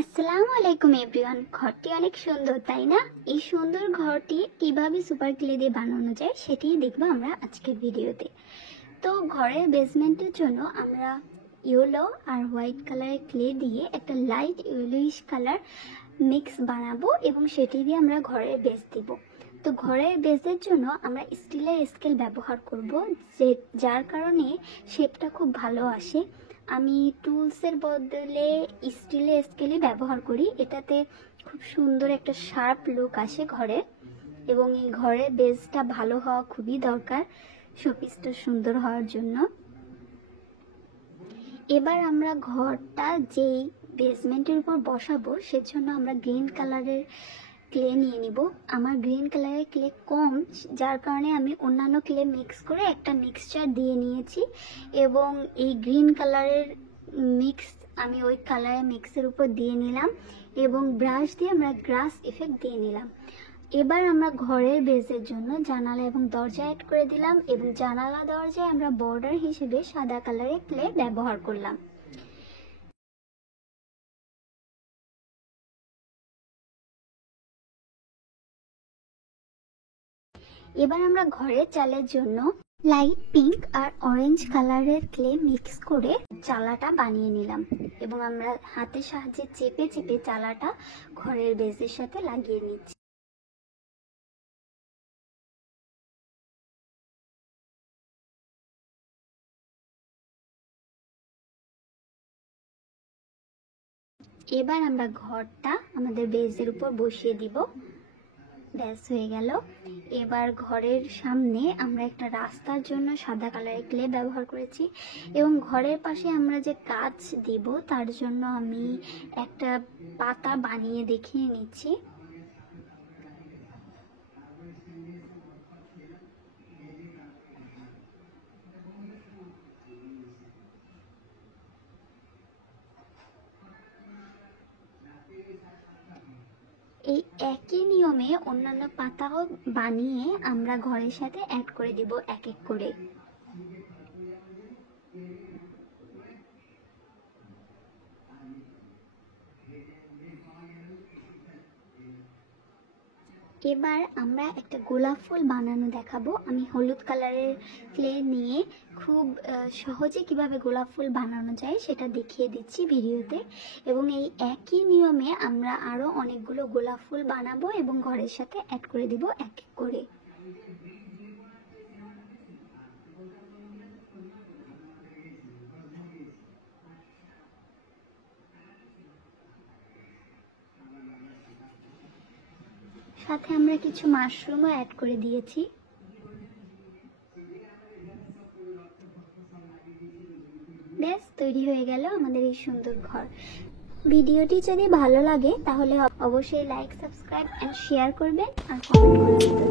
আসসালামু আলাইকুম এভরিওয়ান। ঘরটি অনেক সুন্দর, তাই না? এই সুন্দর ঘরটি কিভাবে সুপার ক্লে দিয়ে বানানো যায় সেটি দেখবো আমরা আজকের ভিডিওতে। তো ঘরের বেসমেন্টের জন্য আমরা ইয়েলো আর হোয়াইট কালারের ক্লে দিয়ে একটা লাইট ইয়েলোইশ কালার মিক্স বানাবো এবং সেটি দিয়ে আমরা ঘরের বেস দিব। তো ঘরের বেসের জন্য আমরা স্টিলের স্কেল ব্যবহার করব, যার কারণে শেপটা খুব ভালো আসে। আমি টুলসের বদলে স্টিলের স্কেলই ব্যবহার করি, এটাতে খুব সুন্দর একটা শার্প লুক আসে ঘরে, এবং এই ঘরের বেসটা ভালো হওয়া খুবই দরকার শোপিসটা সুন্দর হওয়ার জন্য। এবার আমরা ঘরটা যেই বেসমেন্টের উপর বসাবো সেজন্য আমরা গ্রিন কালারের ক্লে নিয়ে নিব। আমার গ্রিন কালারের ক্লে কম, যার কারণে আমি অন্যান্য ক্লে মিক্স করে একটা মিক্সচার দিয়ে নিয়েছি, এবং এই গ্রিন কালারের মিক্স আমি ওই কালারের মিক্সের উপর দিয়ে নিলাম এবং ব্রাশ দিয়ে আমরা গ্রাস ইফেক্ট দিয়ে নিলাম। এবার আমরা ঘরের বেসের জন্য জানালা এবং দরজা অ্যাড করে দিলাম, এবং জানালা দরজায় আমরা বর্ডার হিসেবে সাদা কালারের ক্লে ব্যবহার করলাম। এবার আমরা ঘরের চালের জন্য লাইট পিঙ্ক আর অরেঞ্জ কালারের ক্লে মিক্স করে চালাটা বানিয়ে নিলাম, এবং আমরা হাতের সাহায্যে চেপে চেপে চালাটা ঘরের বেসের সাথে লাগিয়ে নিচ্ছি। এবার আমরা ঘরটা আমাদের বেসের উপর বসিয়ে দিব। ব্যাস হয়ে গেল। এবার ঘরের সামনে আমরা একটা রাস্তার জন্য সাদা কালারের ক্লে ব্যবহার করেছি, এবং ঘরের পাশে আমরা যে কাচ দিব তার জন্য আমি একটা পাতা বানিয়ে দেখিয়ে নিচ্ছি। এই একই নিয়মে অন্যান্য পাতাও বানিয়ে আমরা ঘরের সাথে অ্যাড করে দিব এক এক করে। এবার আমরা একটা গোলাপ ফুল বানানো দেখাবো। আমি হলুদ কালারের ক্লে নিয়ে খুব সহজে কিভাবে গোলাপ ফুল বানানো যায় সেটা দেখিয়ে দিচ্ছি ভিডিওতে, এবং এই একই নিয়মে আমরা আরো অনেকগুলো গোলাপ ফুল বানাবো এবং ঘরের সাথে অ্যাড করে দিব এক এক করে। সাথে আমরা কিছু মাশরুমও অ্যাড করে দিয়েছি। ব্যাস তৈরি হয়ে গেল আমাদের এই সুন্দর ঘর। ভিডিওটি যদি ভালো লাগে তাহলে অবশ্যই লাইক, সাবস্ক্রাইব এন্ড শেয়ার করবেন আর কমেন্ট করবেন।